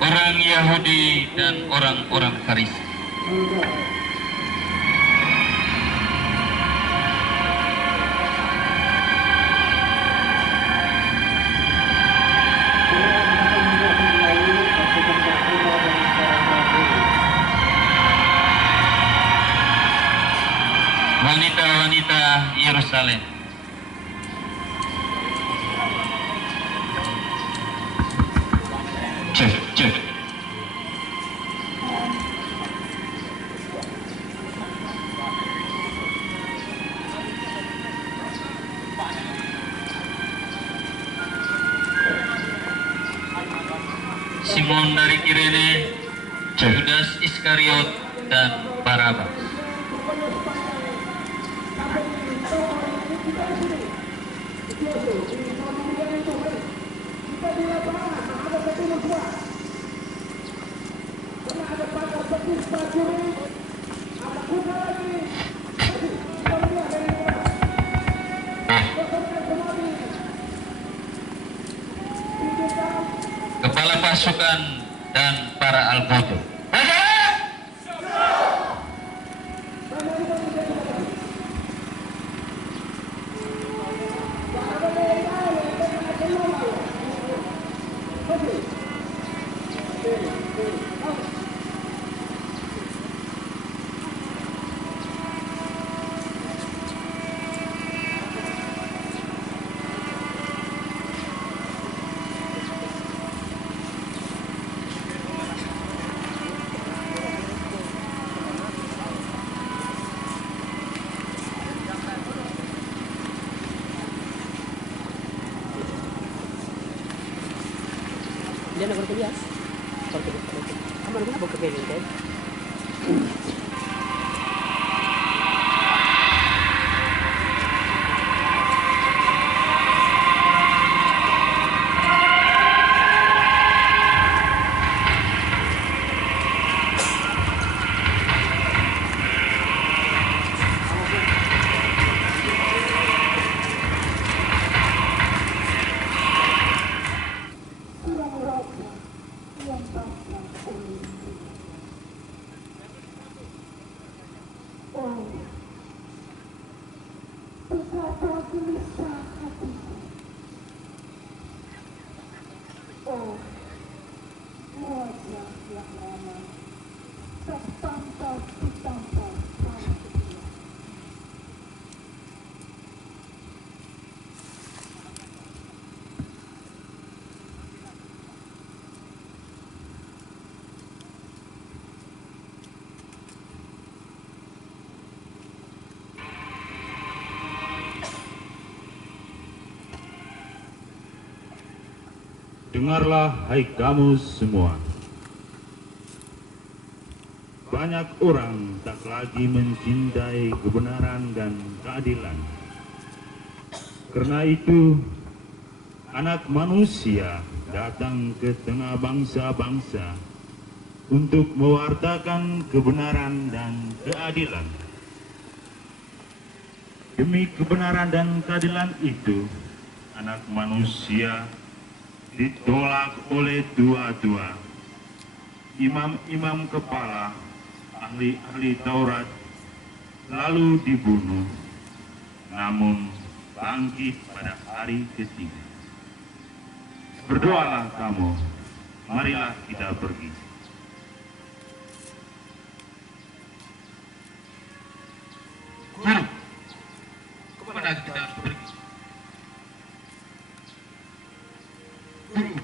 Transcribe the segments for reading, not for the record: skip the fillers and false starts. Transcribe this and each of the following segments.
Orang Yahudi dan orang-orang Farisi. Wanita-wanita Yerusalem. Cek. Simon dari Kirene, Judas Iskariot, dan Barabas. Kepala pasukan dan para algojo. Dia nak berkuliah. Kamu nak buka beli kan? Dengarlah, hai kamu semua. Banyak orang tak lagi mencintai kebenaran dan keadilan. Karena itu, Anak Manusia datang ke tengah bangsa-bangsa untuk mewartakan kebenaran dan keadilan. Demi kebenaran dan keadilan itu, Anak Manusia ditolak oleh tua-tua, imam-imam kepala, ahli-ahli Taurat, lalu dibunuh, namun bangkit pada hari ketiga. Berdoalah kamu, marilah kita pergi. Guru, kemana kita harus pergi? Guru,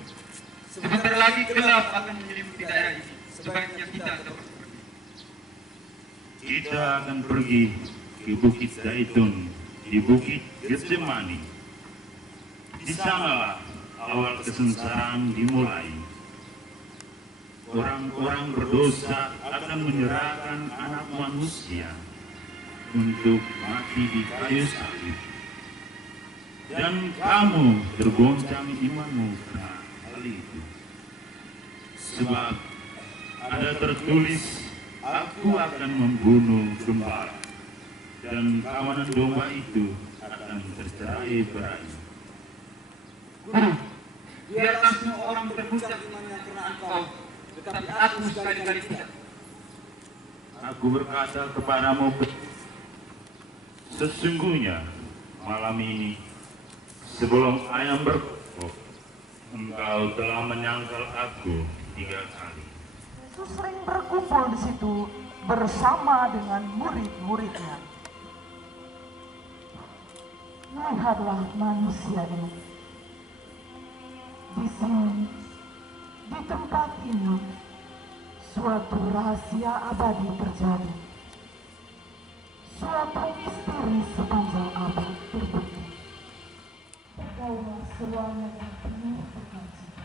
sebentar lagi gelap akan menyelimuti daerah ini. Sebaiknya kita terus pergi. Kita akan pergi ke Bukit Zaitun, di Bukit Getsemani. Di sanalah awal kesengsaraan dimulai. Orang-orang berdosa akan menyerahkan Anak Manusia untuk mati di kayu salib. Dan kamu tergoncang imanmu karena hal itu. Sebab ada tertulis, aku akan membunuh gembala, dan kawanan domba itu akan tercerai berai. Guru, biarlah semua orang berpuncak imannya karena engkau, tetapi aku sekali-kali tidak. Aku berkata kepadamu, sesungguhnya malam ini sebelum ayam berkokok, engkau telah menyangkal aku 3 kali. Yesus sering berkumpul di situ bersama dengan murid-muridnya. Lihatlah manusia ini. Di sini, di tempat ini, suatu rahasia abadi terjadi. Suatu misteri sepanjang abad terbukti. Tergaulah seruangan yang penuh sukacita.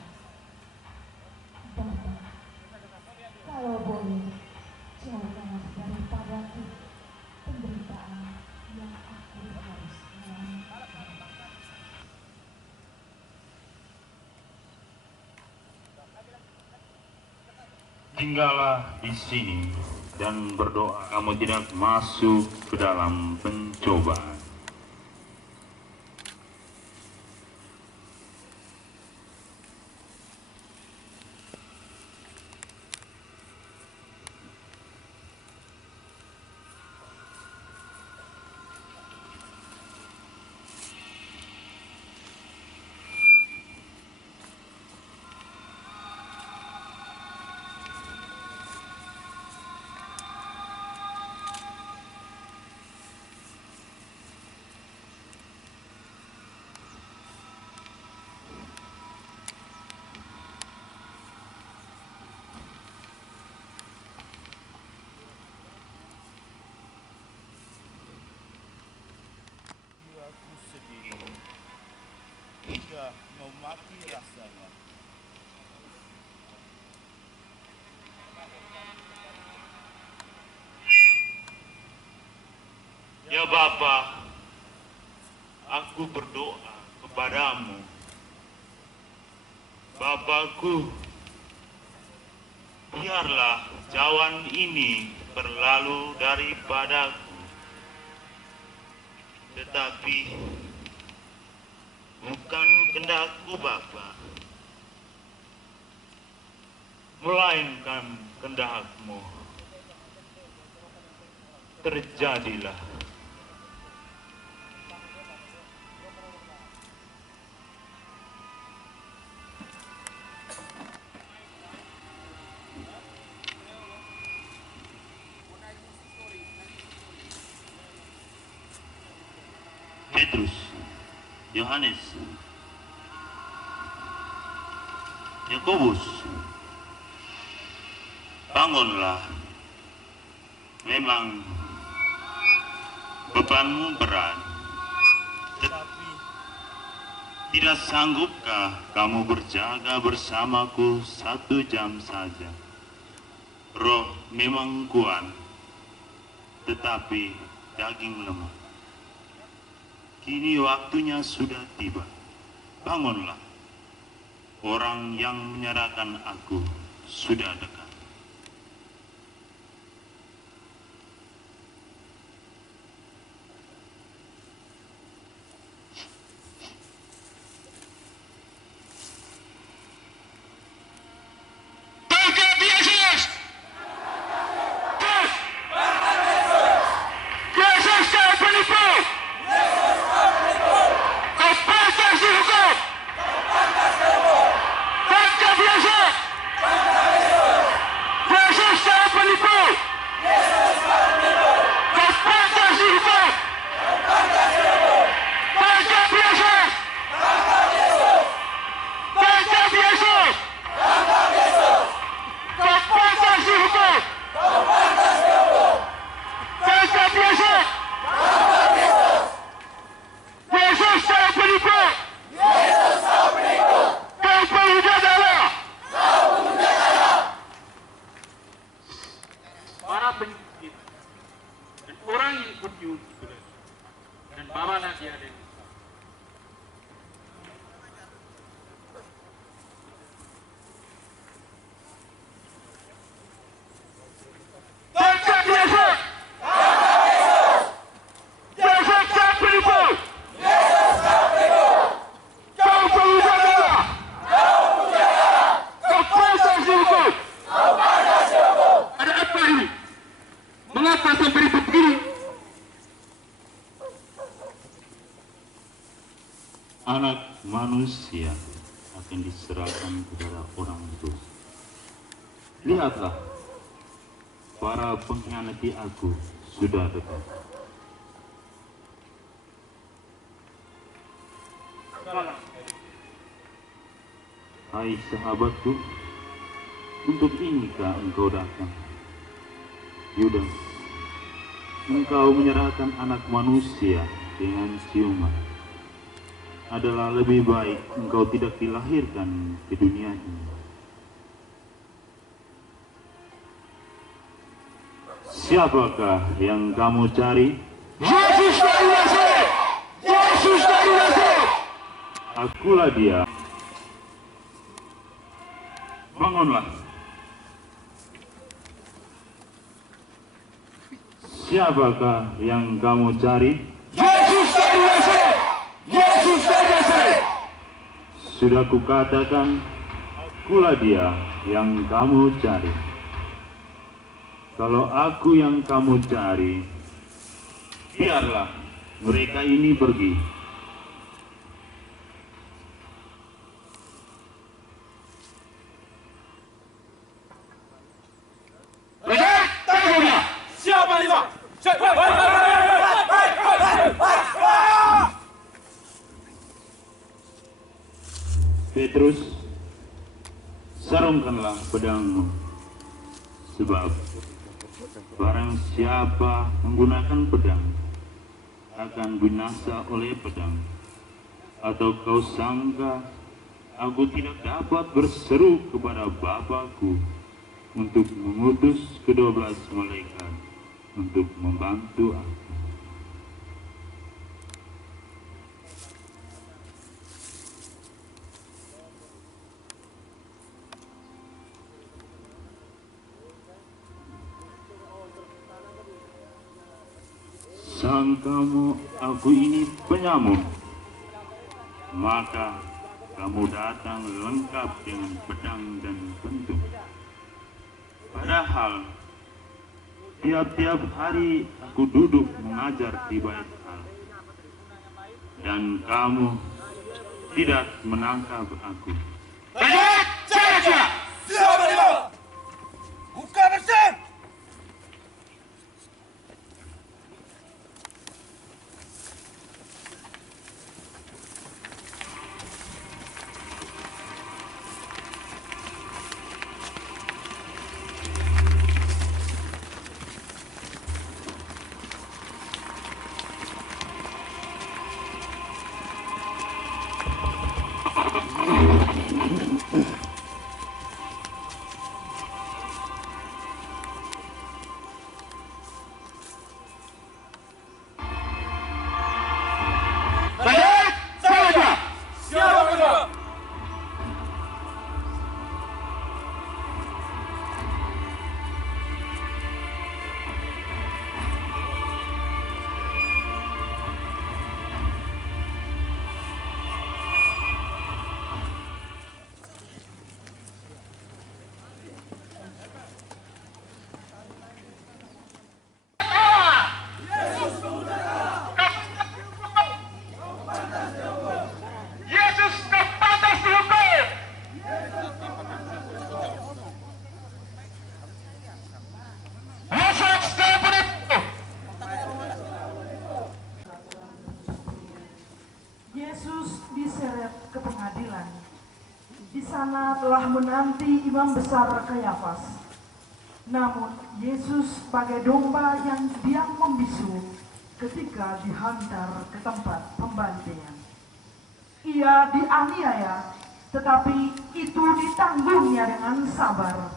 Bapa, kalau boleh, jauhkanlah daripadaku penderitaan yang aku harus alami. Tinggallah di sini dan berdoa kamu tidak masuk ke dalam pencobaan. Aku sedih hingga mau mati rasanya. Ya Bapa, aku berdoa kepadamu. Bapakku, biarlah cawan ini berlalu daripadaku. Tetapi bukan kehendakku Bapa, melainkan kehendak-Mu. Terjadilah. Petrus, Yohanes, Yakobus, bangunlah. Memang bebanmu berat, Tapi tidak sanggupkah kamu berjaga bersamaku 1 jam saja? Roh memang kuat, tetapi daging lemah. Kini waktunya sudah tiba. Bangunlah. Orang yang menyerahkan aku sudah dekat. Para penyakit dan orang yang berdiun dan bawalah dia dari Anak manusia akan diserahkan kepada orang dosa. Lihatlah, para pengkhianati aku sudah dekat. Hai sahabatku, untuk inikah engkau datang? Yudas, engkau menyerahkan anak manusia dengan ciuman. Adalah lebih baik engkau tidak dilahirkan ke dunia ini. Siapakah yang kamu cari? Yesus dari Nazaret! Yesus dari Nazaret! Akulah dia. Bangunlah. Siapakah yang kamu cari? Yesus dari Nazaret! Yesus dari Nazaret! Sudah kukatakan, akulah dia yang kamu cari. Kalau aku yang kamu cari, biarlah mereka ini pergi. Siapa ini, Pak? Petrus, sarungkanlah pedangmu, sebab barang siapa menggunakan pedang akan binasa oleh pedang. Atau kau sangka aku tidak dapat berseru kepada Bapakku untuk mengutus ke-12 malaikat untuk membantu aku? Sangkamu aku ini penyamun, maka kamu datang lengkap dengan pedang dan bentuk. Padahal tiap-tiap hari aku duduk mengajar di Bait Allah, dan kamu tidak menangkap aku. Siapa ini, Pak? Buka mesin! Yesus diseret ke pengadilan. Di sana telah menanti imam besar Kayafas. Namun Yesus bagai domba yang diam membisu ketika dihantar ke tempat pembantaian. Ia dianiaya, tetapi itu ditanggungnya dengan sabar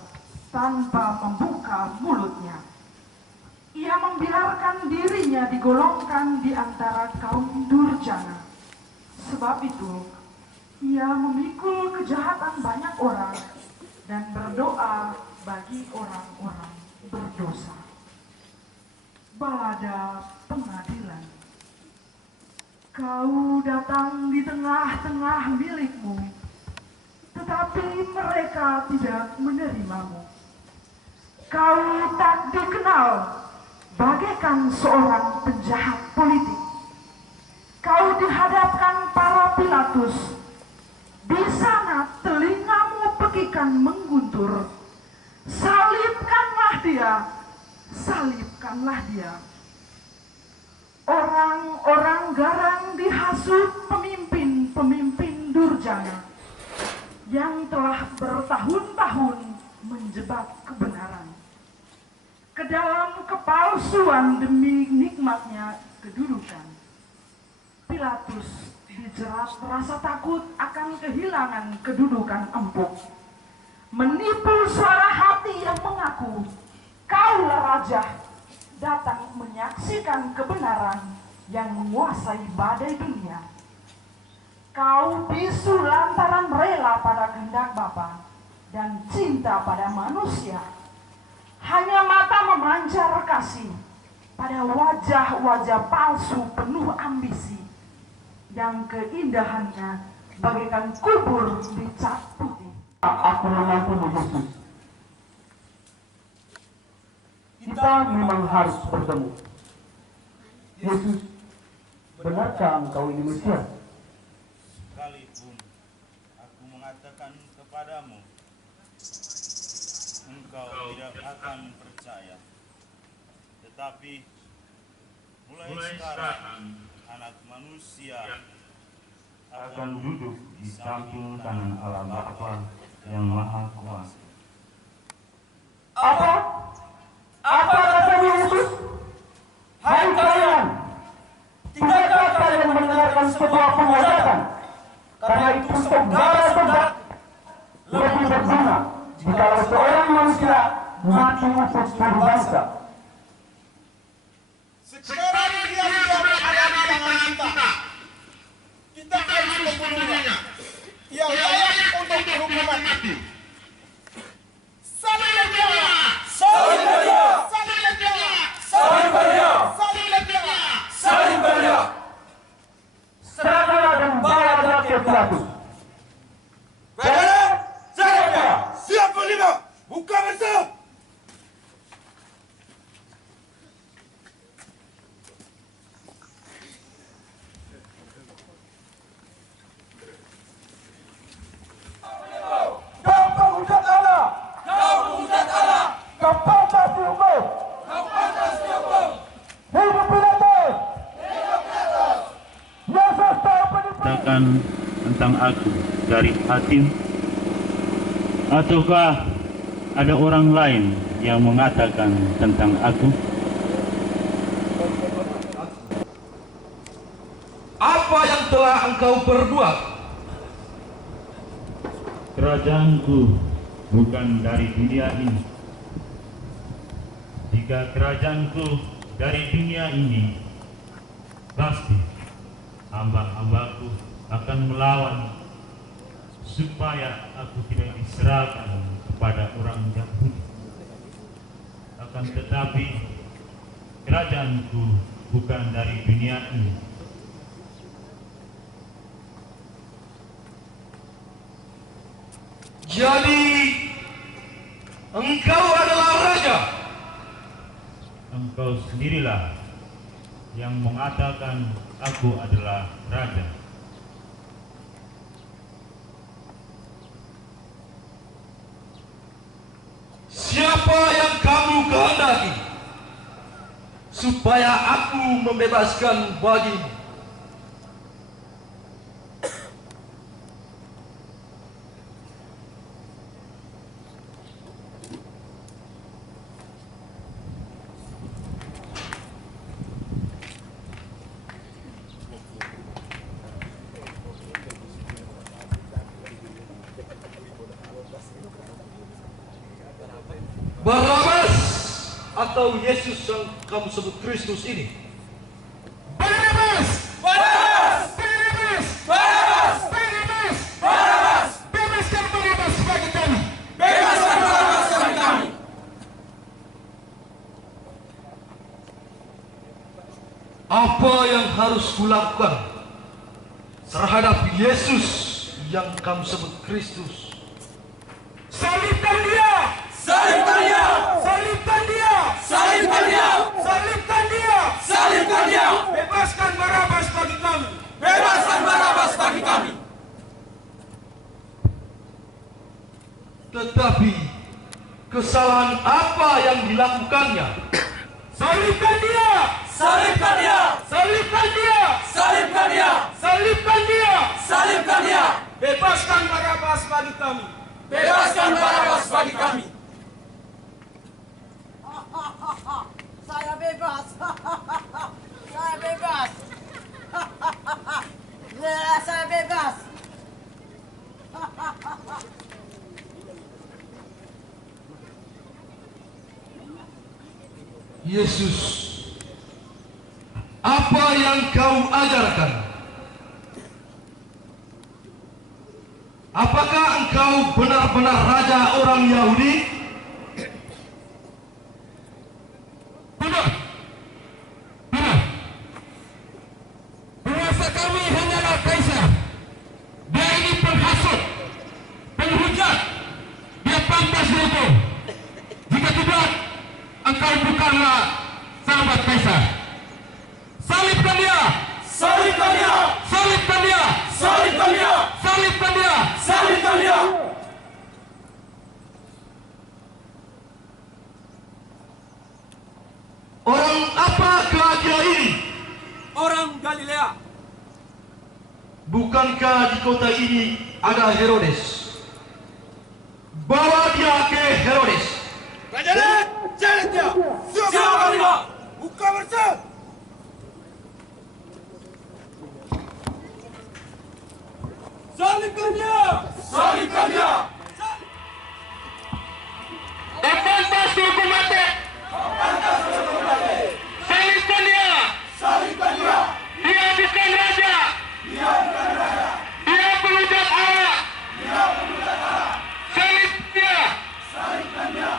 tanpa membuka mulutnya. Ia membiarkan dirinya digolongkan di antara kaum durjana. Sebab itu, ia memikul kejahatan banyak orang dan berdoa bagi orang-orang berdosa. Balada pengadilan. Kau datang di tengah-tengah milikmu, tetapi mereka tidak menerimamu. Kau tak dikenal bagaikan seorang penjahat politik. Kau dihadapkan para Pilatus, "Di sana telingamu pekikan mengguntur. Salibkanlah dia, salibkanlah dia." Orang-orang garang dihasut pemimpin-pemimpin durjana yang telah bertahun-tahun menjebak kebenaran ke dalam kepalsuan demi nikmatnya kedudukan. Pilatus dijerat rasa takut akan kehilangan kedudukan empuk, menipu suara hati yang mengaku, "Kaulah raja," datang menyaksikan kebenaran yang menguasai badai dunia. Kau bisu lantaran rela pada kehendak Bapa dan cinta pada manusia. Hanya mata memancar kasih pada wajah-wajah palsu penuh ambisi, yang keindahannya bagaikan kubur dicat putih. Aku mengampuni Yesus. Kita memang harus bertemu. Yesus, benarkah engkau ini Mesias? Sekalipun aku mengatakan kepadamu, engkau tidak akan percaya. Tetapi mulai sekarang Anak Manusia akan duduk di samping kanan Allah Bapa yang Maha Kuasa. Apa kata Yesus? Hai kalian, tidakkah kalian mendengarkan sebuah penguatan? Karena itu saudara-saudara lebih berguna jika seorang manusia mati untuk seluruh bangsa. Sekarang dia sudah berada di tangan kita. Kita harus membunuhnya. Ia layak untuk dihukuman mati. Salibkan dia! Salibkan dia! Salibkan dia! Salibkan dia! Salibkan dia! Salibkan dia! Serahkanlah dan bawa dia ke Pilatus. Siap Panglima! Buka masa! Katakan tentang aku dari hakim, ataukah ada orang lain yang mengatakan tentang aku? Apa yang telah engkau perbuat? Kerajaanku bukan dari dunia ini. Jika kerajaanku dari dunia ini, pasti hamba-hambaku akan melawan supaya aku tidak diserahkan kepada orang Yahudi. Akan tetapi kerajaanku bukan dari dunia ini. Jadi engkau adalah raja. Engkau sendirilah yang mengatakan aku adalah raja. Siapa yang kamu kehendaki supaya aku membebaskan bagimu? Barabas atau Yesus yang kamu sebut Kristus ini? Barabas! Barabas! Barabas! Barabas! Barabas! Barabas! Bebaskan Barabas bagi kami! Bebaskan Barabas bagi kami! Apa yang harus kulakukan terhadap Yesus yang kamu sebut Kristus? Salibkan dia! Salibkan dia! Salibkan dia! Salibkan dia! Salibkan dia! Salibkan dia! Bebaskan Barabas bagi kami! Bebaskan Barabas bagi kami! Tetapi kesalahan apa yang dilakukannya? Salibkan dia! Salibkan dia! Salibkan dia! Salibkan dia! Salibkan dia! Salibkan dia! Bebaskan Barabas bagi kami! Bebaskan Barabas bagi kami! Saya bebas. Saya bebas. Ya, saya bebas. Yesus, apa yang kau ajarkan? Apakah engkau benar-benar raja orang Yahudi? Benar. Benar. Penguasa kami hanyalah Kaisar. Dia ini penghasut, penghujat. Dia pantas dihukum. Jika tidak, engkau bukanlah sahabat Kaisar. Salibkan dia! Salibkan dia! Salibkan dia! Salibkan dia! Salibkan dia! Salibkan dia! Orang apakah dia ini? Orang Galilea. Bukankah di kota ini ada Herodes? Bawa dia ke Herodes. Raja, jalan dia! Siapa dia? Buka bersama! Salibkan dia! Salibkan dia! Dan pantas dihukum mati. Salibkan dia. Salibkan dia! Dia bukan raja. Dia penghujat Allah. Salib dia. Salibkan dia!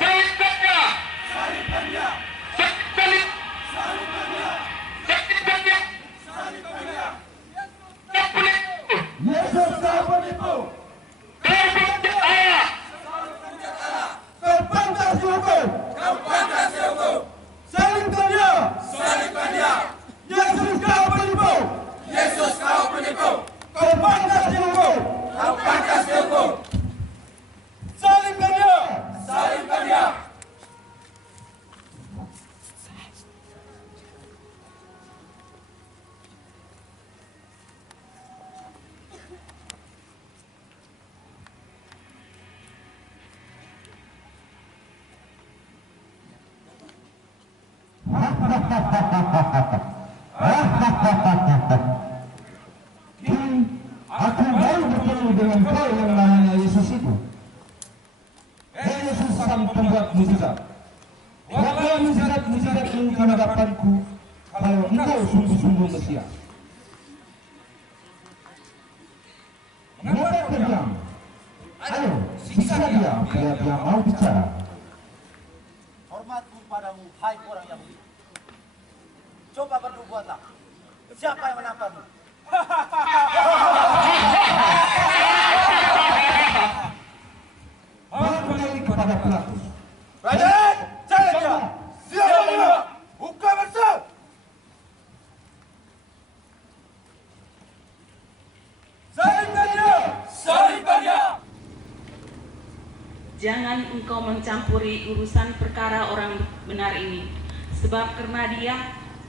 Salibkan dia. Salibkan dia! Salibkan dia. Salibkan dia! Salibkan dia. Salibkan dia! Dia penipu. Yesus kau penipu! Dia penghujat Allah. Kau pantas dihukum! Kau pantas dihukum! Salibkan dia! Salibkan dia! Yesus kau penipu! Yesus kau penipu! Kau pantas dihukum! Kau pantas dihukum! Salibkan dia! Salibkan dia! Aku baru bertemu dengan kau yang namanya Yesus itu. Yesus sang pembuat mujizat. Buatlah mujizat-mujizat ini di hadapanku kalau engkau sungguh-sungguh Mesias. Mengapa kau diam? Ayo, siksa dia bila dia mau bicara. Hormatku padamu, hai orang Yahudi. Coba bernubuatlah. Siapa yang menampakmu? Bawa kembali kepada Pilatus. Raja, jalan dia! Siapa dia? Buka bersama! Salibkan dia! Salibkan dia! Jangan engkau mencampuri urusan perkara orang benar ini, sebab karena dia,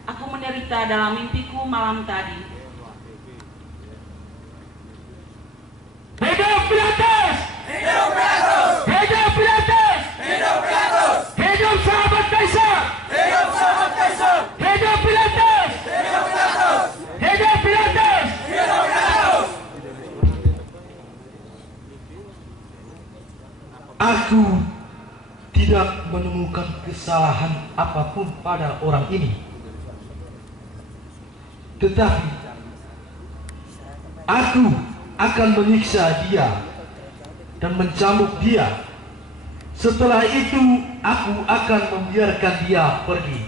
aku menderita dalam mimpiku malam tadi. Hidup Pilatus! Hidup Pilatus! Hidup Pilatus! Hidup Pilatus! Hidup sahabat Kaisar! Hidup sahabat Kaisar! Hidup Pilatus! Hidup Pilatus! Hidup Pilatus! Hidup Pilatus! Aku tidak menemukan kesalahan apapun pada orang ini. Tetapi aku akan menyiksa dia dan mencambuk dia. Setelah itu aku akan membiarkan dia pergi.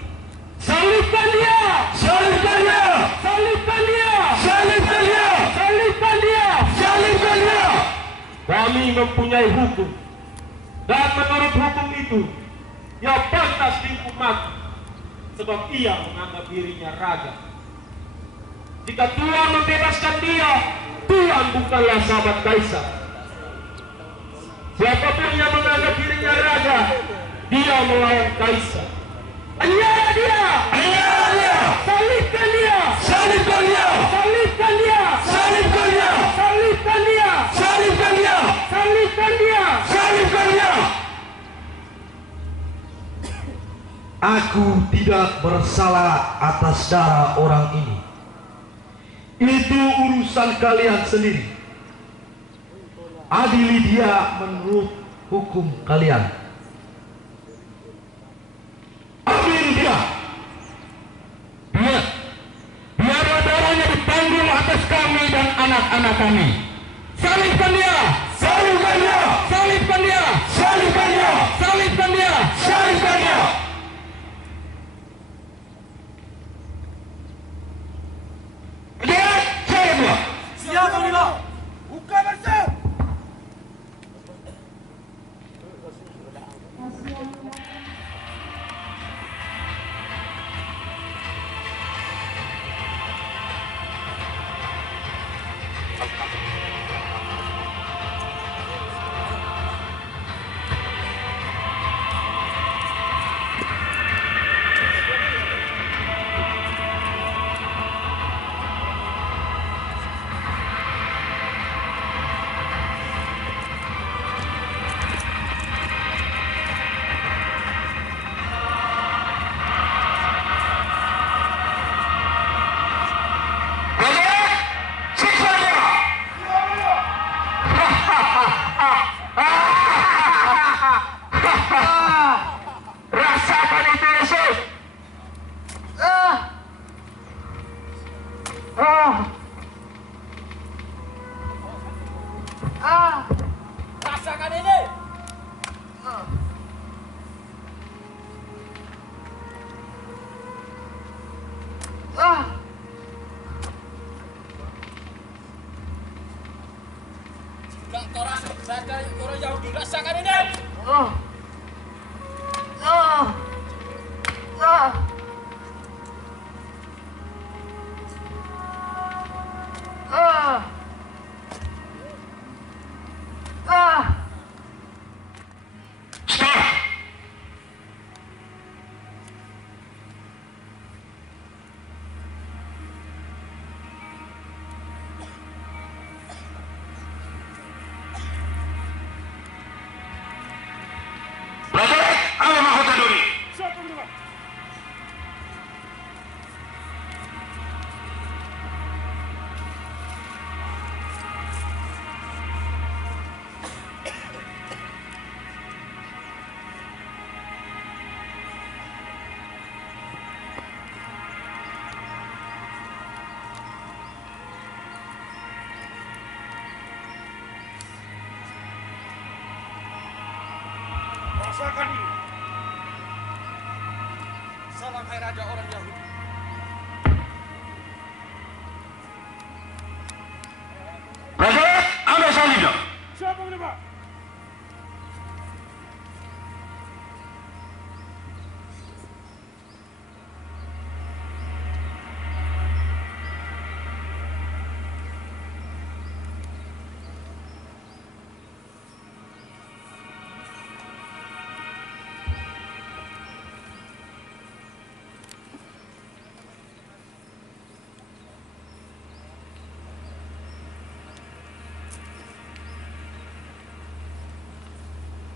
Salibkan dia! Salibkan dia! Salibkan dia! Salibkan dia! Salibkan dia! Salibkan dia! Kami mempunyai hukum, dan menurut hukum itu ia pantas dihukum mati sebab ia menganggap dirinya raja. Jika Tuhan membebaskan dia, Tuhan bukanlah sahabat Kaisar. Siapapun yang menganggap dirinya raja, dia melawan kaisar. Anyala dia! Anyala dia! Salibkan dia! Salibkan dia! Salibkan dia! Salibkan dia! Salibkan dia! Salibkan dia! Salibkan dia! Salibkan dia! Aku tidak bersalah atas darah orang ini. Itu urusan kalian sendiri. Adili dia menurut hukum kalian. Ambil dia. Biarlah darahnya ditanggung atas kami dan anak-anak kami. Salibkan dia. Salibkan dia. Salibkan dia. Salibkan dia. Salibkan dia. Salibkan dia. Siap, Panglima. Buka bersih. Rasakan itu, Yesus. Rasakan ini. Jika kau rasakan, orang Yahudi rasakan ini. Prajurit, ambil mahkota duri. Rasakan ini. Salam hai raja orang Yahudi. Prajurit, ambil salibnya. Siapa Panglima?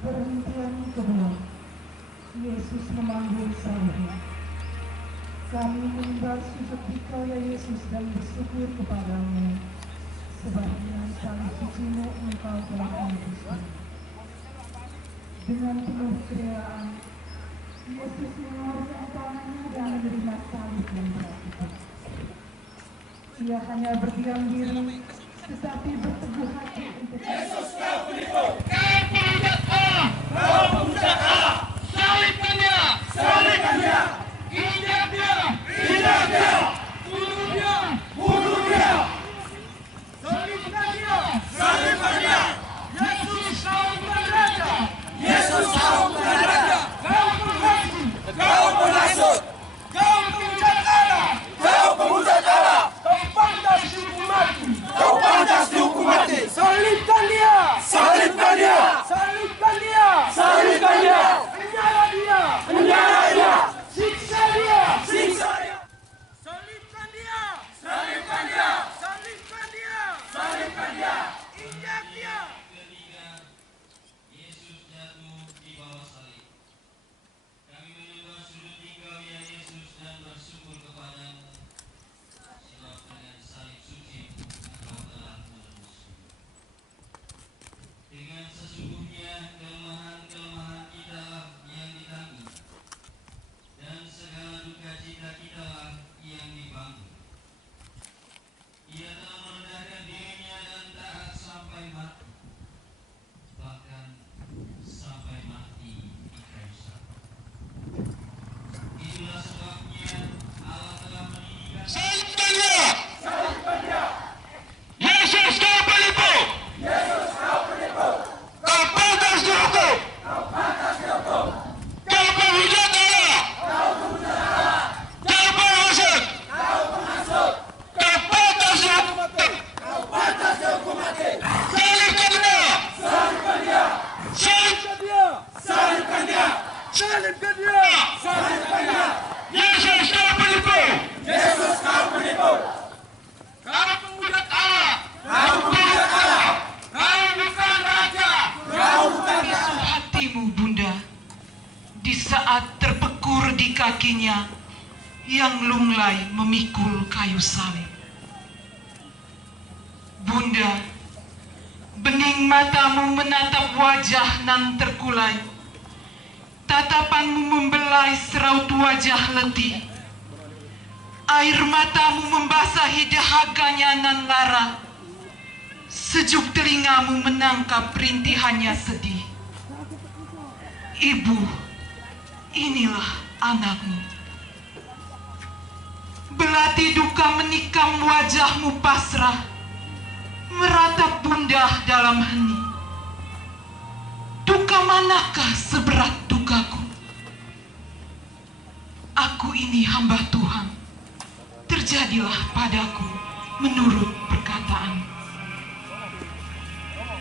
Perhentian kedua, Yesus memanggil saya. Kami menyembah sujud Dikau ya Yesus dan bersyukur kepadamu, sebab dengan tangan sucimu Engkau telah menebusku. Dengan penuh kerelaan, Yesus mengulurkan tangannya dan menerima salib yang berat itu. Ia hanya berdiam diri, tetapi berteguh hati untuk Yesus kau penipu. Kau pemuja Allah, salibkan dia, salibkan dia, injak dia, injak dia, bunuh dia, bunuh dia, salibkan dia, salibkan dia. Yesus kau bukan raja, Yesus kau bukan raja, kau penghasut, kau penghasut, kau pemuja Allah, kau pemuja Allah, kau pantas dihukum mati, kau pantas dihukum mati. Salibkan dia, salibkan dia, salibkan dia. kakinya yang lunglai memikul kayu salib. Bunda, bening matamu menatap wajah nan terkulai, tatapanmu membelai seraut wajah letih, air matamu membasahi dahaganya nan lara, sejuk telingamu menangkap rintihannya sedih. Ibu, inilah anakmu. Belati duka menikam wajahmu pasrah, meratap bunda dalam hening. Duka manakah seberat dukaku? Aku ini hamba Tuhan, terjadilah padaku menurut perkataan.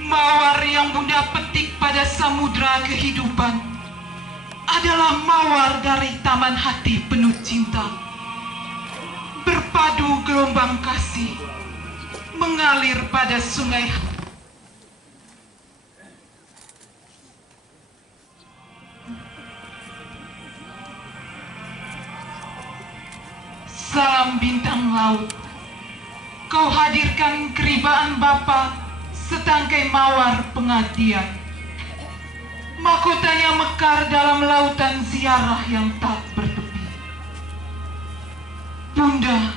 Mawar yang bunda petik pada samudra kehidupan adalah mawar dari taman hati penuh cinta. Berpadu gelombang kasih mengalir pada sungai. Salam bintang laut, kau hadirkan keribaan Bapa setangkai mawar pengabdian. Mahkotanya mekar dalam lautan ziarah yang tak bertepi. Bunda,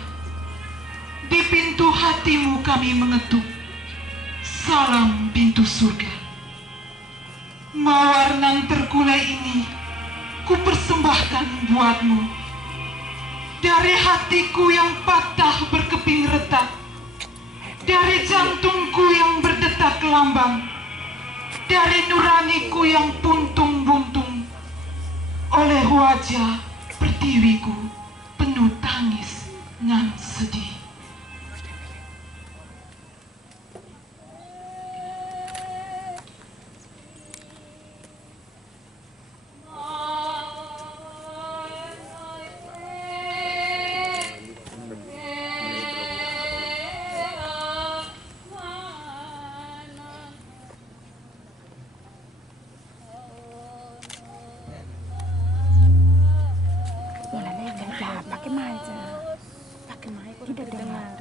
di pintu hatimu kami mengetuk. Salam pintu surga. Mawar nan terkulai ini ku persembahkan buatmu. Dari hatiku yang patah berkeping retak, dari jantungku yang berdetak lambang, dari nuraniku yang puntung-buntung, oleh wajah pertiwiku penuh tangis nan sedih. Pakai mic aja. Pakai mic udah dengar.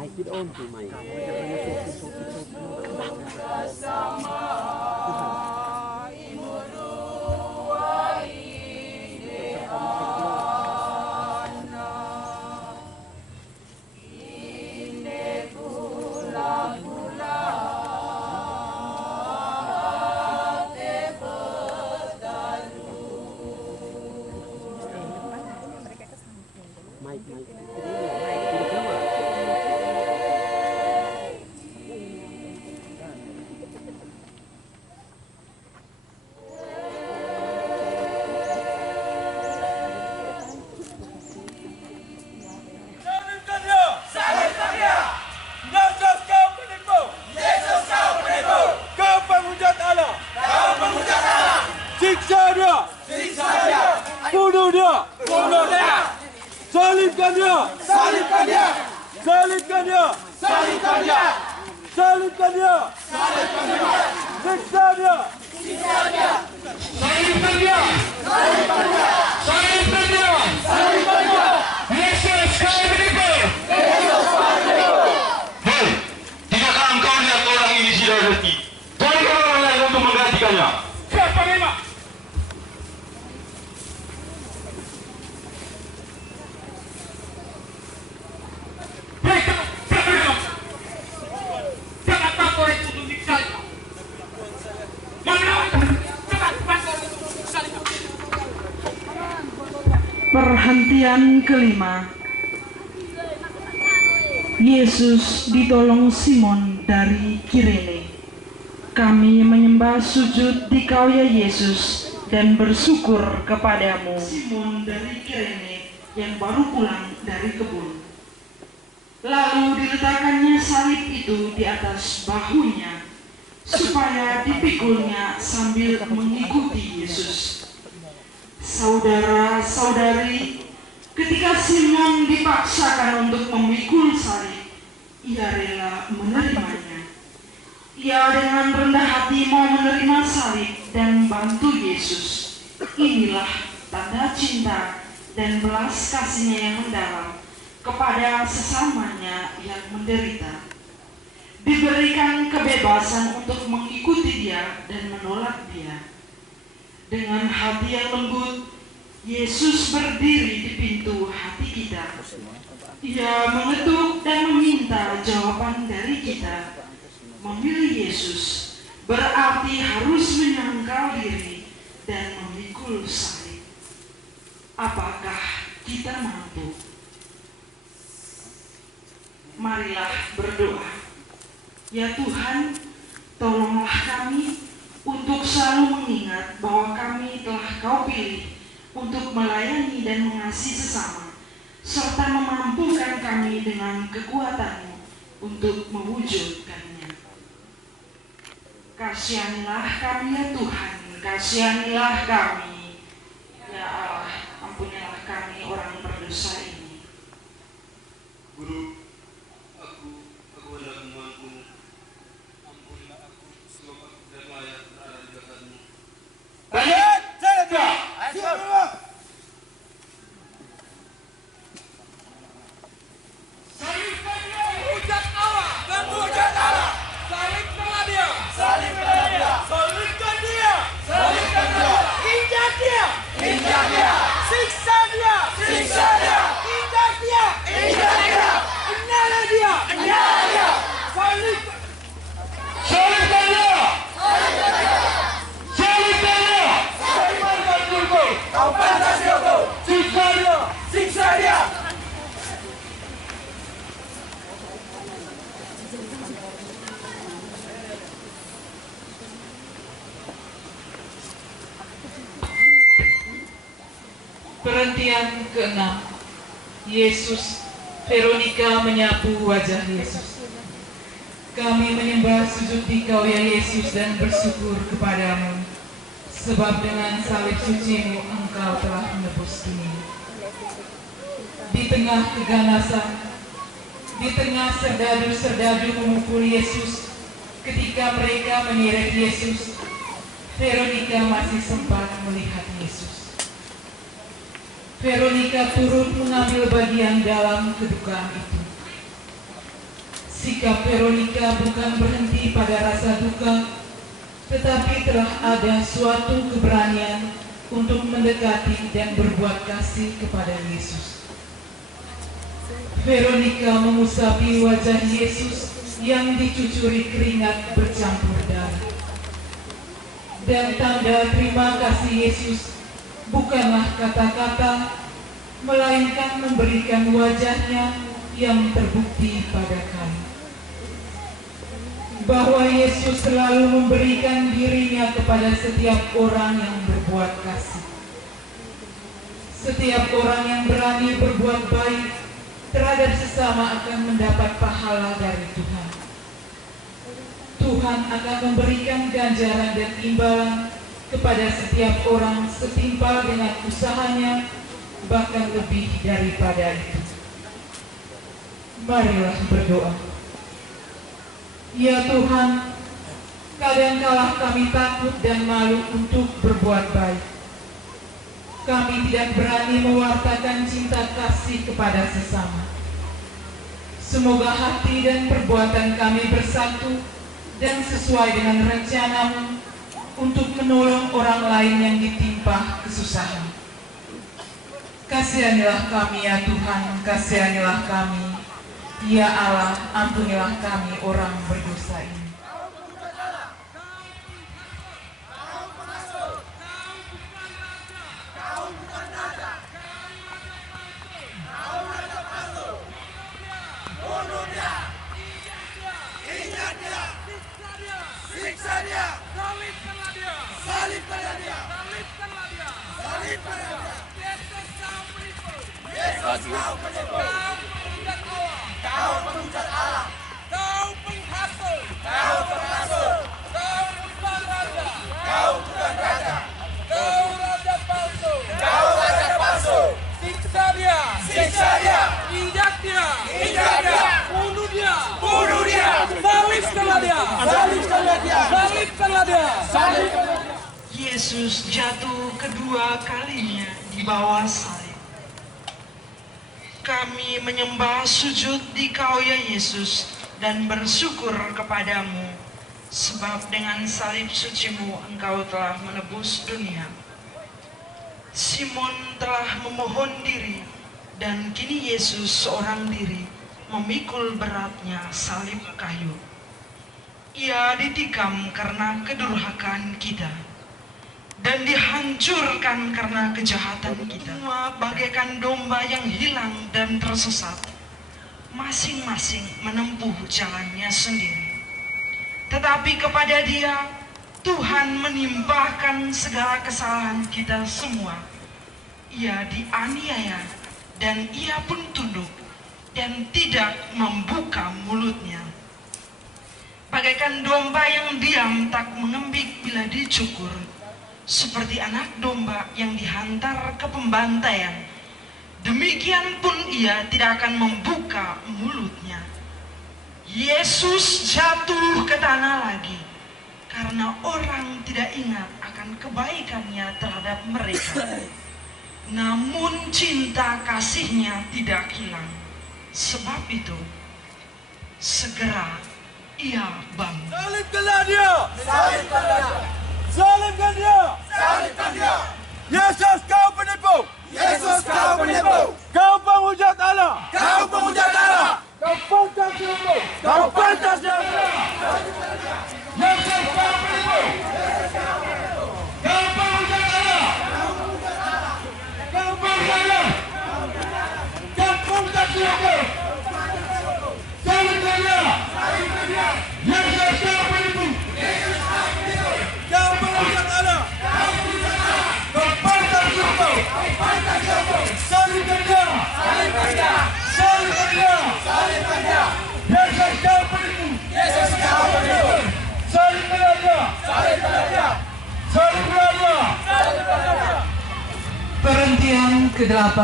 Mic it on to mic. Salibkan dia! Salibkan dia! Salibkan dia! Salibkan dia! Salibkan dia! Salibkan dia! Siksa dia! Siksa dia! Salibkan dia! Salibkan dia! Salibkan dia! Salibkan dia! Yesus kau penipu! Yesus kau penipu! Hei, tidakkah engkau lihat orang ini sudah rezeki? Carikan orang lain untuk menggantikannya. Siapa memang? Perhentian kelima. Yesus ditolong Simon dari Kirene. Kami menyembah sujud di Kau ya Yesus dan bersyukur kepadamu. Simon dari Kirene yang baru pulang dari kebun. Lalu diletakkannya salib itu di atas bahunya supaya dipikulnya sambil mengikuti Yesus. Saudara-saudari, ketika Simon dipaksakan untuk memikul salib, ia rela menerimanya. Ia dengan rendah hati mau menerima salib dan membantu Yesus. Inilah tanda cinta dan belas kasihnya yang mendalam kepada sesamanya yang menderita. Diberikan kebebasan untuk mengikuti dia dan menolak dia. Dengan hati yang lembut, Yesus berdiri di pintu hati kita. Ia mengetuk dan meminta jawaban dari kita. Memilih Yesus berarti harus menyangkal diri dan memikul salib. Apakah kita mampu? Marilah berdoa. Ya Tuhan, tolonglah kami untuk selalu mengingat bahwa kami telah Kau pilih untuk melayani dan mengasihi sesama, serta memampukan kami dengan kekuatan-Mu untuk mewujudkannya. Kasihanilah kami ya Tuhan, kasihanilah kami. Ya Allah, ampunilah kami orang berdosa ini. Guru, aku adalah umatmu. Ampunilah aku sebab aku tidak layak berada di dekatmu. Balik! Jalan dia! Siap semua! Salibkan dia! Hujat Allah dan hujat Allah! Salibkanlah dia! Salibkan dia! Salibkan dia! Salibkan dia! Injak dia! Injak dia! Siksa dia! Siksa dia! Injak dia! Injak dia! Nyala dia! Nyala dia! Salibkan! Salibkan dia! Salibkan dia! Salibkan dia! Salibkan diriku! Kau pantas dihukum! Siksa dia! Siksa dia! Perhentian keenam. Yesus, Veronica menyapu wajah Yesus. Kami menyembah sujud di Kau ya Yesus dan bersyukur kepadamu, sebab dengan salib suci-Mu Engkau telah menebus dunia. Di tengah keganasan, di tengah serdadu-serdadu memukul Yesus, ketika mereka menyeret Yesus, Veronica masih sempat melihat Yesus. Veronica turut mengambil bagian dalam kedukaan itu. Sikap Veronika bukan berhenti pada rasa duka, tetapi telah ada suatu keberanian untuk mendekati dan berbuat kasih kepada Yesus. Veronika mengusapi wajah Yesus yang dicucuri keringat bercampur darah. Dan tanda terima kasih Yesus bukanlah kata-kata, melainkan memberikan wajahnya yang terbukti pada kami. Bahwa Yesus selalu memberikan dirinya kepada setiap orang yang berbuat kasih. Setiap orang yang berani berbuat baik terhadap sesama akan mendapat pahala dari Tuhan. Tuhan akan memberikan ganjaran dan imbalan kepada setiap orang setimpal dengan usahanya, bahkan lebih daripada itu. Marilah berdoa. Ya Tuhan, kadangkala kami takut dan malu untuk berbuat baik. Kami tidak berani mewartakan cinta kasih kepada sesama. Semoga hati dan perbuatan kami bersatu dan sesuai dengan rencana-Mu untuk menolong orang lain yang ditimpa kesusahan. Kasihanilah kami ya Tuhan, kasihanilah kami. Ya Allah, ampunilah kami orang berdosa ini. Kau penghujat Allah. Kau penghasut. Kau penghasut. Kau bukan raja. Kau bukan raja. Kau raja palsu. Kau raja palsu. Siksa dia. Siksa dia. Injak dia. Injak dia. Bunuh dia. Bunuh dia. Salibkanlah dia. Salibkanlah dia. Salibkanlah dia. Salibkanlah dia. Yesus jatuh kedua kalinya di bawah salib. Kami menyembah sujud di Kau ya Yesus dan bersyukur kepadamu, sebab dengan salib suci-Mu Engkau telah menebus dunia. Simon telah memohon diri, dan kini Yesus seorang diri memikul beratnya salib kayu. Ia ditikam karena kedurhakaan kita dan dihancurkan karena kejahatan kita. Semua bagaikan domba yang hilang dan tersesat, masing-masing menempuh jalannya sendiri. Tetapi kepada Dia Tuhan menimpahkan segala kesalahan kita semua. Ia dianiaya dan Ia pun tunduk dan tidak membuka mulutnya. Bagaikan domba yang diam tak mengembik bila dicukur, seperti anak domba yang dihantar ke pembantaian, demikian pun ia tidak akan membuka mulutnya. Yesus jatuh ke tanah lagi karena orang tidak ingat akan kebaikannya terhadap mereka. Namun cinta kasihnya tidak hilang. Sebab itu segera ia bangun. Salibkanlah dia. Salibkanlah dia. Salibkan dia! Salibkan dia! Yesus, kau penipu! Yesus, kau penipu! Kau penghujat Allah! Kau penghujat Allah! Kau pantas dihukum! Kau pantas dihukum! Yesus, kau penipu! Kau penghujat Allah! Kau penghujat Allah! Kau pantas dihukum! Salibkan dia! Salibkan dia! Yesus, kau penipu! Yesus, kau penipu! Kau penghujat Allah! Kau penghujat Allah! Kau pantas dihukum! Kau pantas dihukum! Salibkan dia! Salibkan dia! Salibkan dia! Salibkan dia! Yesus, kau penipu! Yesus, kau penipu! Salibkan dia! Salibkan dia! Salibkan dia! Salibkan dia! Perhentian ke-8.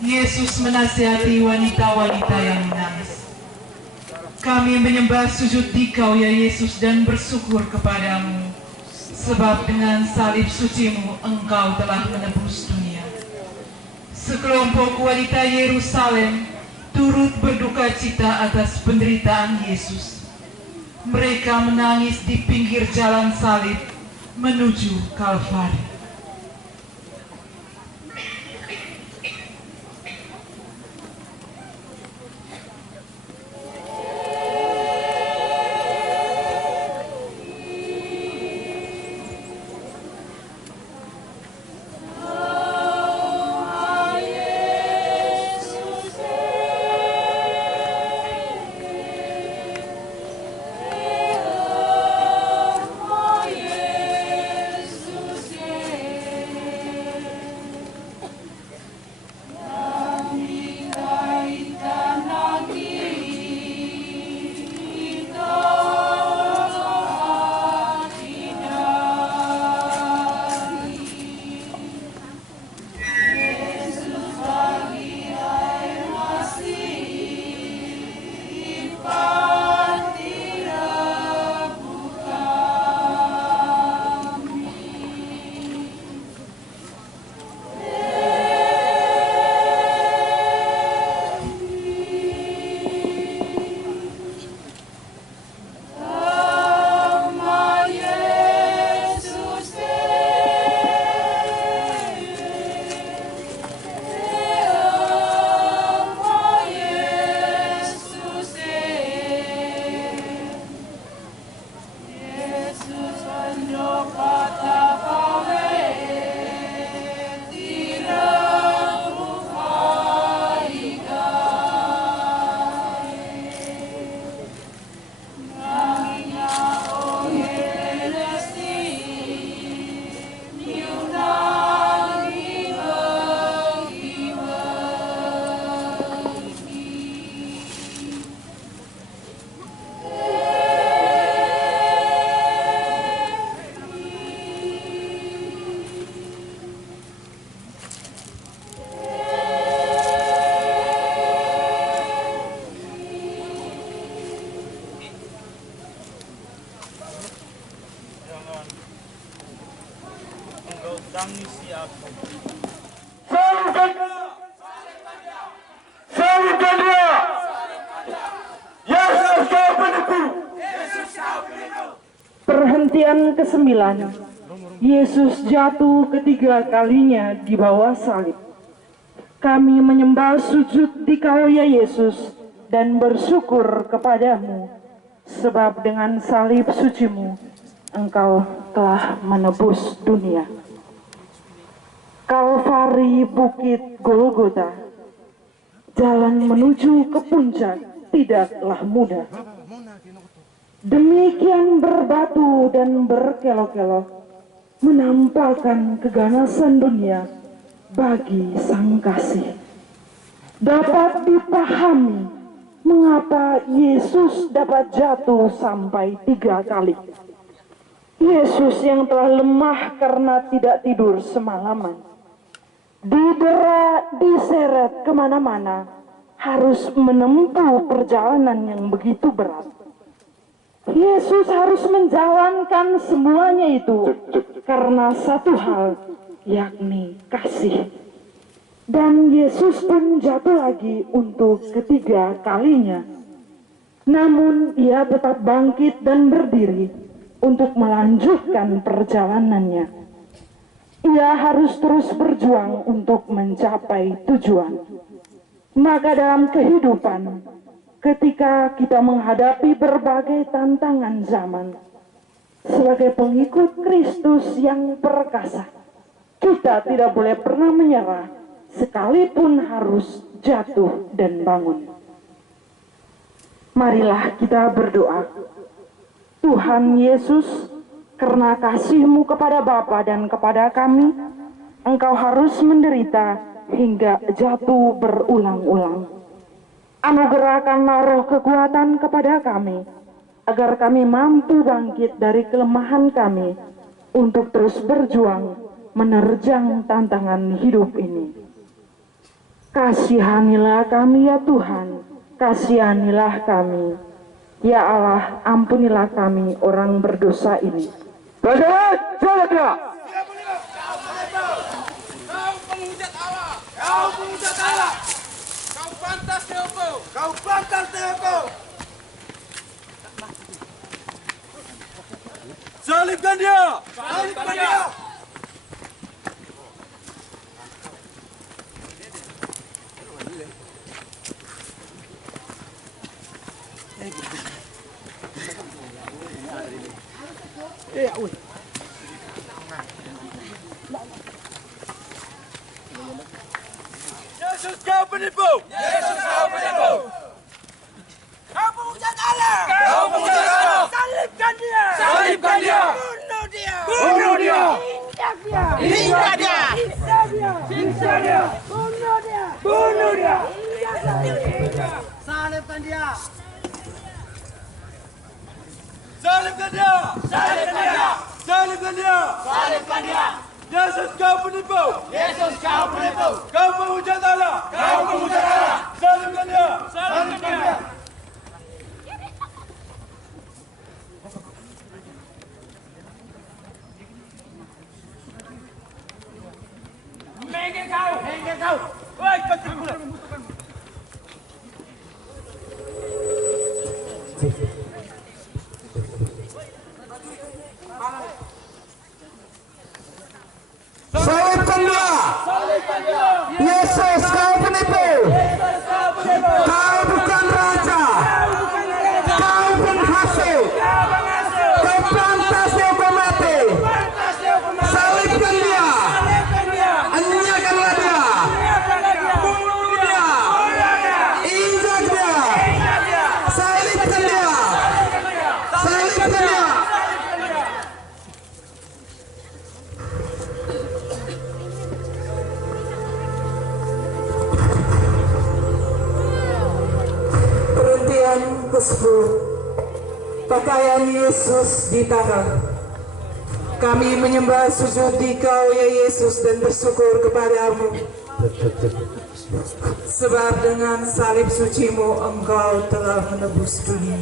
Yesus menasihati wanita-wanita yang menangis. Kami menyembah sujud di Kau ya Yesus dan bersyukur kepadamu, sebab dengan salib suci-Mu Engkau telah menebus dunia. Sekelompok wanita Yerusalem turut berduka cita atas penderitaan Yesus. Mereka menangis di pinggir jalan salib menuju Kalvari. tangisi aku. Salibkan dia! Yesus kau penipu! Perhentian ke-9. Yesus jatuh ketiga kalinya di bawah salib. Kami menyembah sujud di Kau ya Yesus dan bersyukur kepadamu, sebab dengan salib sucimu Engkau telah menebus dunia. Kalvari Bukit Golgota, jalan menuju ke puncak tidaklah mudah. Demikian berbatu dan berkelok-kelok menampakkan keganasan dunia bagi Sang Kasih. Dapat dipahami mengapa Yesus dapat jatuh sampai 3 kali. Yesus yang telah lemah karena tidak tidur semalaman, didera, diseret kemana-mana, harus menempuh perjalanan yang begitu berat. Yesus harus menjalankan semuanya itu karena satu hal, yakni kasih. Dan Yesus pun jatuh lagi untuk ketiga kalinya. Namun ia tetap bangkit dan berdiri untuk melanjutkan perjalanannya. Ia harus terus berjuang untuk mencapai tujuan. Maka dalam kehidupan, ketika kita menghadapi berbagai tantangan zaman, sebagai pengikut Kristus yang perkasa, kita tidak boleh pernah menyerah, sekalipun harus jatuh dan bangun. Marilah kita berdoa. Tuhan Yesus, karena kasih-Mu kepada Bapa dan kepada kami, Engkau harus menderita hingga jatuh berulang-ulang. Anugerahkanlah roh kekuatan kepada kami, agar kami mampu bangkit dari kelemahan kami untuk terus berjuang menerjang tantangan hidup ini. Kasihanilah kami ya Tuhan, kasihanilah kami. Ya Allah, ampunilah kami orang berdosa ini. Bagaimana? Saudara! Kau penghujat Allah! Kau penghujat Allah! Kau pantas dihukum! Salibkan dia! Salibkan dia! Yesus kau penipu! Yesus kau penipu! Kau pemuja Allah! Kau pemuja Allah! Salibkan dia! Salibkan dia! Bunuh dia! Bunuh dia! Injak dia! Injak dia! Siksa dia! Siksa dia! Bunuh dia! Bunuh dia! Injak! Salibkan dia! Salibkan dia! Salibkan dia! Salibkan dia! Salibkan dia! Yesus kau penipu! Yesus kau penipu! Kau pemuja Allah! Kau pemuja Allah! Salibkan dia! Salibkan dia! Mengke kau! Mengke kau! Woi, kecil pula! Salibkan dia! Salibkan dia! Yesus kau penipu! Yesus kau penipu! Kau bukan raja! Kau penghasil! Kau pantas dihukum mati! Salibkan dia! Anyakanlah dia! Bunuh dia! Injak dia! Salibkan dia! Salibkan dia! Perhentian ke-10. Pakaian Yesus ditaruh. Kami menyembah sujud di Kau ya Yesus dan bersyukur kepadamu. Sebab dengan salib suci-Mu Engkau telah menebus dunia.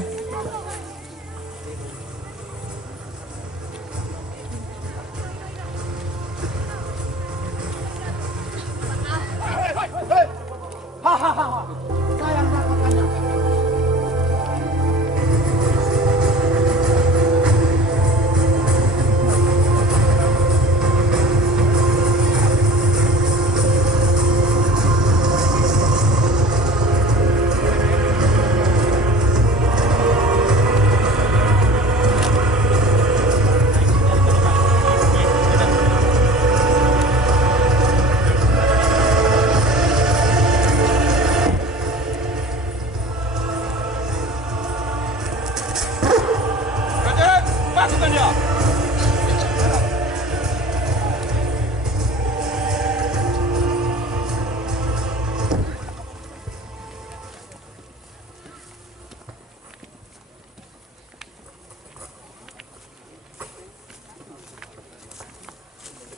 Masukkan dia!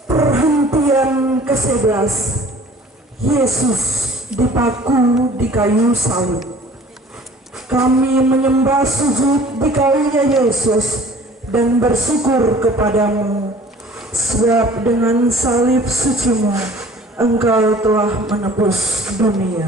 Perhentian ke-11. Yesus dipaku di kayu salib. Kami menyembah sujud di kawunya Yesus dan bersyukur kepadamu, sebab dengan salib suci-Mu Engkau telah menebus dunia.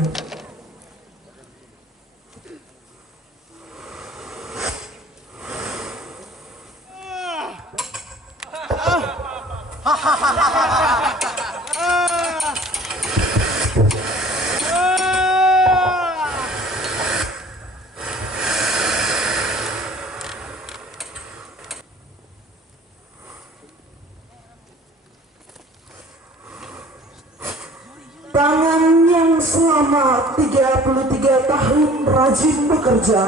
Tangan yang selama 33 tahun rajin bekerja,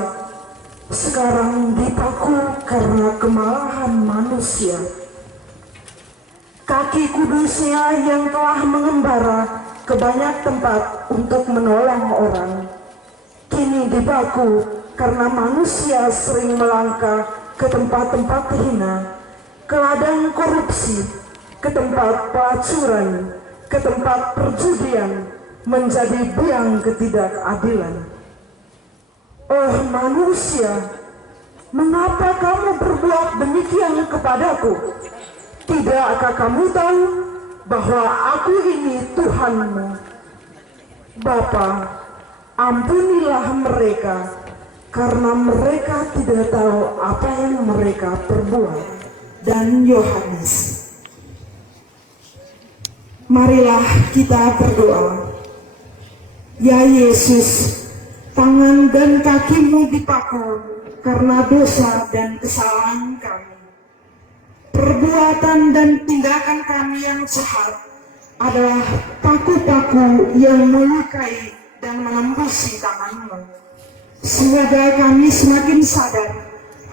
sekarang dipaku karena kemalahan manusia. Kaki kudusnya yang telah mengembara ke banyak tempat untuk menolong orang, kini dipaku karena manusia sering melangkah ke tempat-tempat hina, ke ladang korupsi, ke tempat pelacuran, ke tempat perjudian, menjadi biang ketidakadilan. Oh manusia, mengapa kamu berbuat demikian kepadaku? Tidakkah kamu tahu bahwa aku ini Tuhanmu? Bapa, ampunilah mereka, karena mereka tidak tahu apa yang mereka perbuat. Dan Yohanes. Marilah kita berdoa. Ya Yesus, tangan dan kakimu dipaku karena dosa dan kesalahan kami. Perbuatan dan tindakan kami yang jahat adalah paku-paku yang melukai dan mengembusi tanganmu. Semoga kami semakin sadar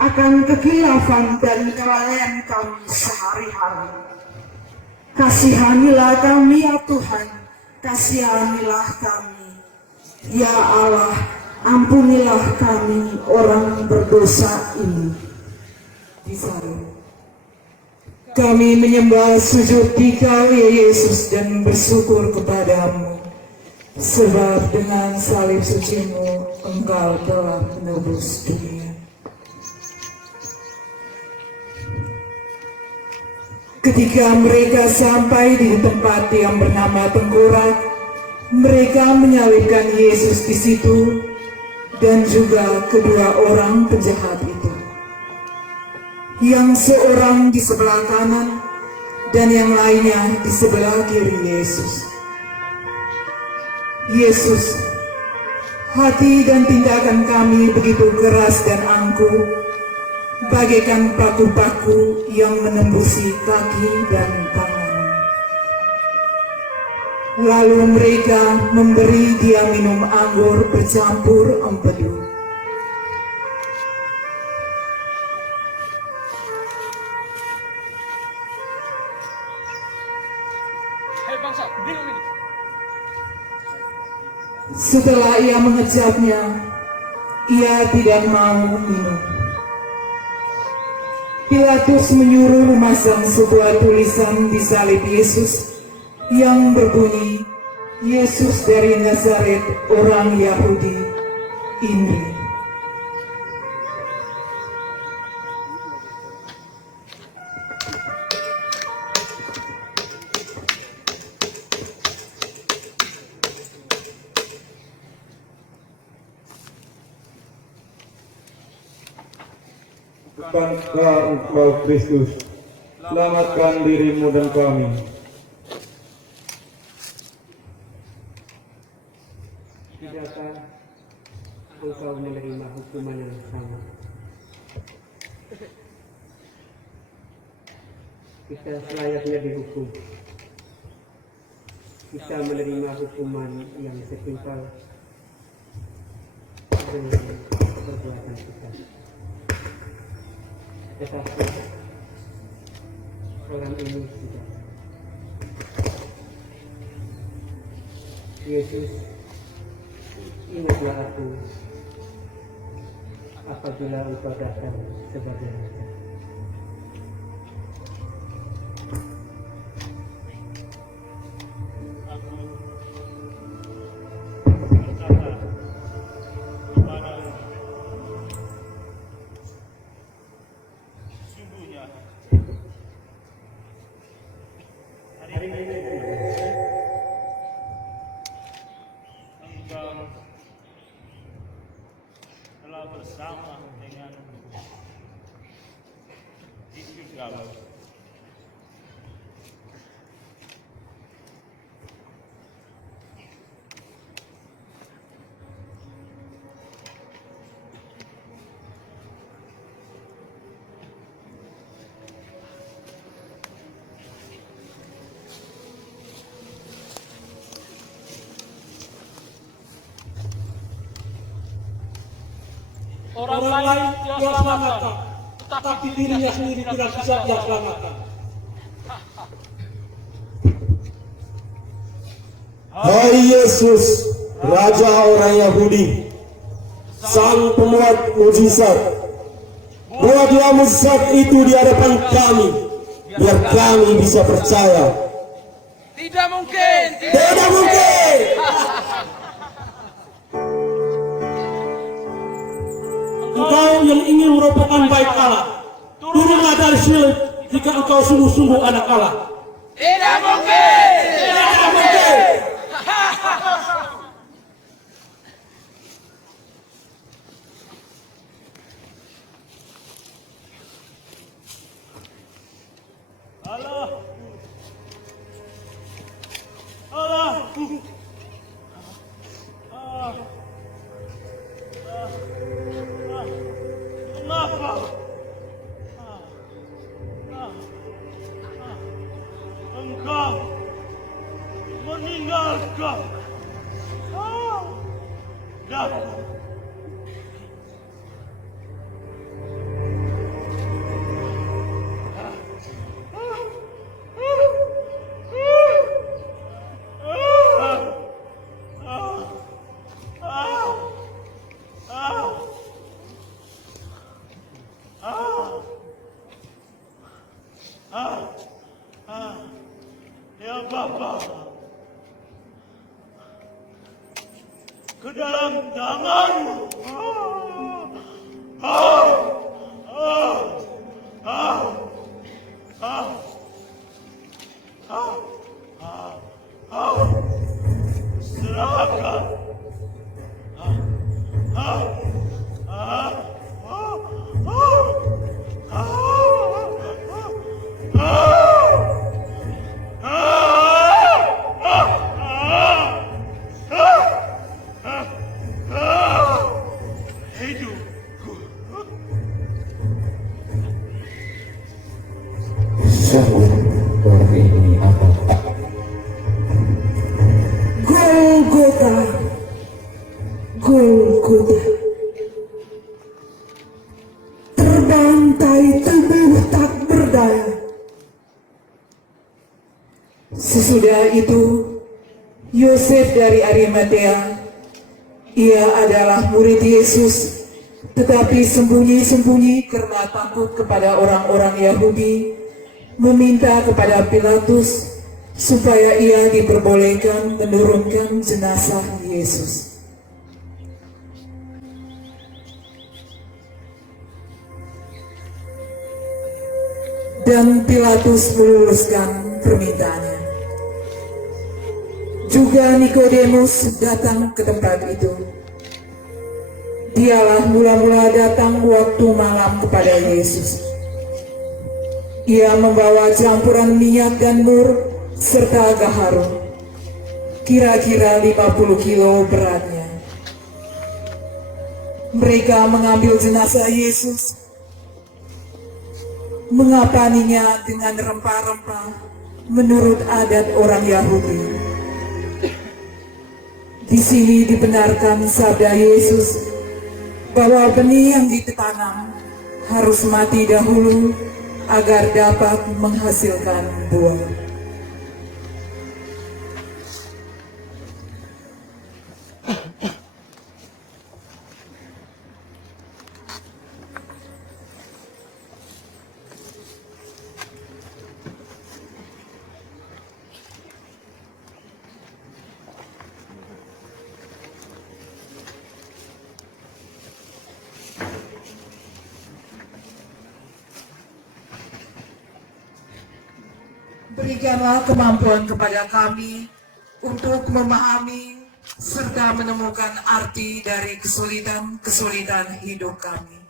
akan kekhilafan dan kelalaian kami sehari-hari. Kasihanilah kami ya Tuhan, kasihanilah kami. Ya Allah, ampunilah kami orang berdosa ini. Disalib. Kami menyembah sujud di Kau ya Yesus dan bersyukur kepadamu. Sebab dengan salib suci-Mu Engkau telah menebus dunia. Ketika mereka sampai di tempat yang bernama Tengkorak, mereka menyalibkan Yesus di situ dan juga kedua orang penjahat itu. Yang seorang di sebelah kanan dan yang lainnya di sebelah kiri Yesus. Yesus, hati dan tindakan kami begitu keras dan angkuh, bagaikan paku-paku yang menembusi kaki dan tangan. Lalu mereka memberi Dia minum anggur bercampur empedu. Hei bangsa, minum ini. Setelah Ia mengecapnya, Ia tidak mau minum. Pilatus menyuruh memasang sebuah tulisan di salib Yesus yang berbunyi, Yesus dari Nazaret, orang Yahudi ini. Bukankah Engkau Kristus? Selamatkan dirimu dan kami. Tidakkah Engkau menerima hukuman yang sama? Kita selayaknya dihukum. Kita menerima hukuman yang setimpal dengan perbuatan kita. Tetapi orang ini tidak. Yesus, ingatlah aku apabila Engkau datang sebagai Raja. Telah bersama dengan di surga. Orang lain dia selamatkan, tetapi dirinya sendiri tidak bisa dia selamatkan. Hai Yesus, Raja orang Yahudi, Sang Pembuat mujizat, buatlah mujizat itu di hadapan kami, biar kami bisa percaya. Tidak mungkin. Tidak mungkin. Engkau yang ingin merupakan baik Allah, turunlah dari salib jika engkau sungguh-sungguh anak Allah. Tidak mungkin. Tidak mungkin. aku. Mengapa? Engkau meninggalkan daku. Ya Bapa, ke dalam tanganmu. Serahkan. Sahur orang ini apa? Golgota, Golgota. Terbantai tubuh tak berdaya. Sesudah itu, Yosef dari Arimatea, ia adalah murid Yesus, tetapi sembunyi-sembunyi karena takut kepada orang-orang Yahudi, meminta kepada Pilatus supaya ia diperbolehkan menurunkan jenazah Yesus. Dan Pilatus meluluskan permintaannya. Juga Nikodemus datang ke tempat itu. Dialah mula-mula datang waktu malam kepada Yesus. Ia membawa campuran minyak dan mur serta gaharu, kira-kira 50 kilo beratnya. Mereka mengambil jenazah Yesus, mengapaninya dengan rempah-rempah menurut adat orang Yahudi. Di sini dibenarkan sabda Yesus bahwa benih yang ditanam harus mati dahulu agar dapat menghasilkan buah. Berikanlah kemampuan kepada kami untuk memahami serta menemukan arti dari kesulitan-kesulitan hidup kami.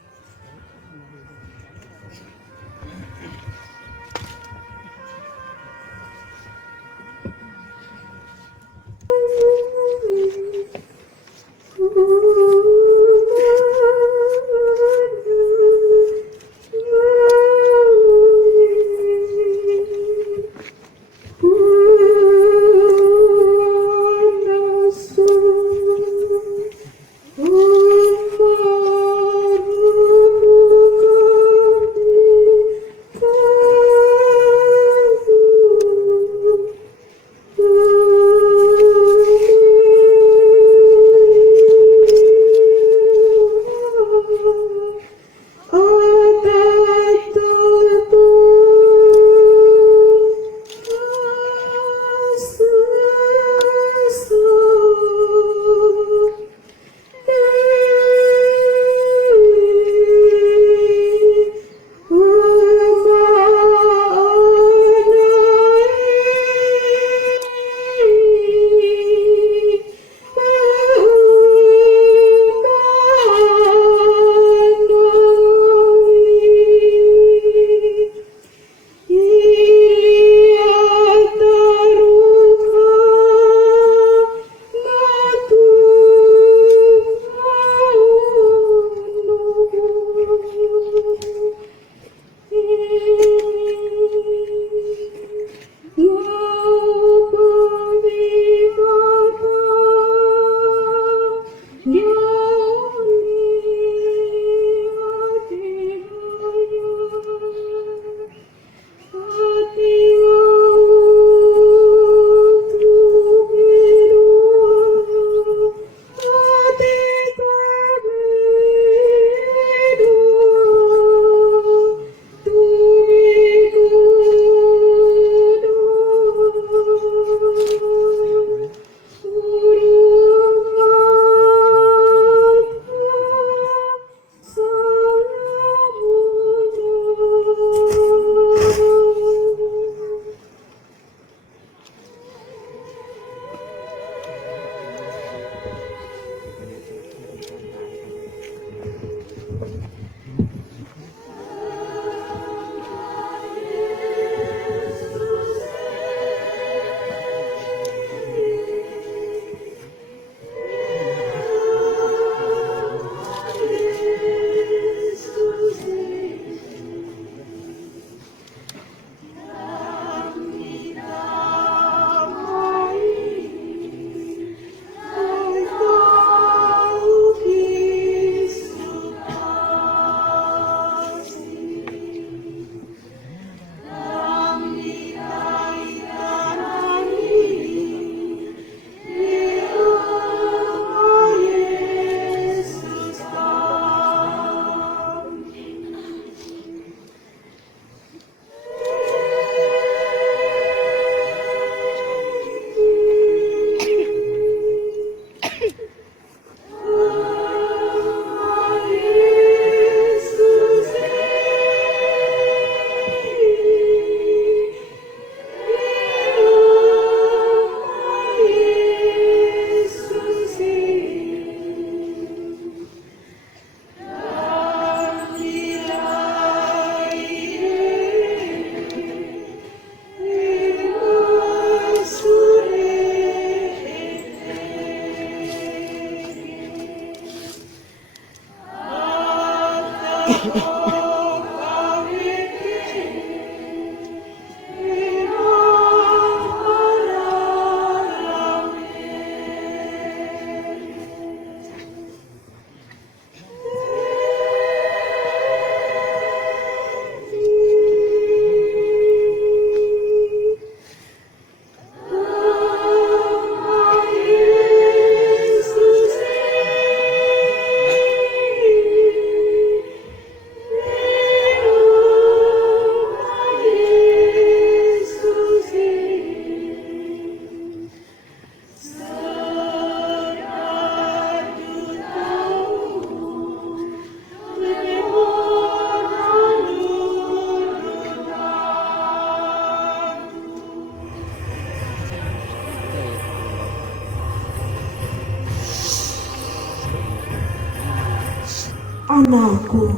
Anakku,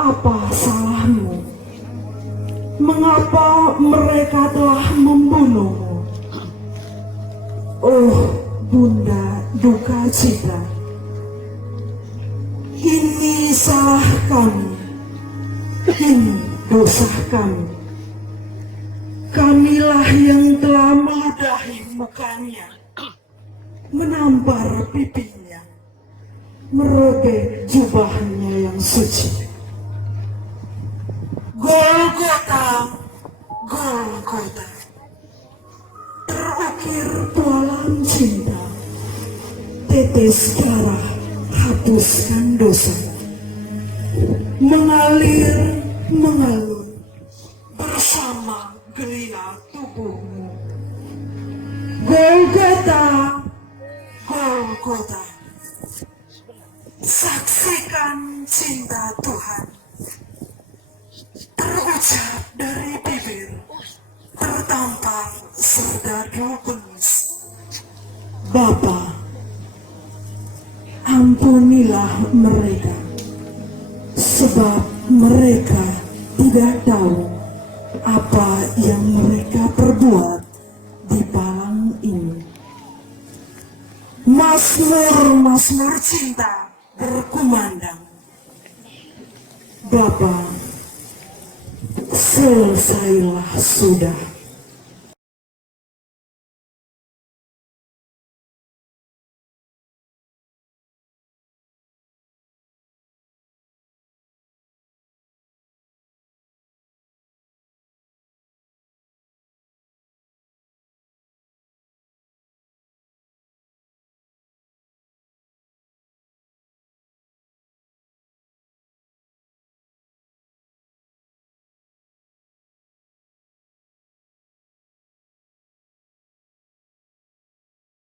apa salahmu? Mengapa mereka telah membunuhmu? Oh, Bunda duka cita. Ini salah kami. Ini dosa kami. Kamilah yang telah meludahi mukanya, menampar pipinya, merobek jubahnya yang suci. Golgota, Golgota, terukir bualan cinta, tetes darah hapuskan dosa, mengalir, mengalun bersama gelia tubuhmu. Golgota, Golgota, saksikan cinta Tuhan terucap dari bibir, tertampar serdadu bengis. Bapa, ampunilah mereka, sebab mereka tidak tahu apa yang mereka perbuat di palang ini. Mazmur cinta berkumandang. Bapa, selesailah sudah.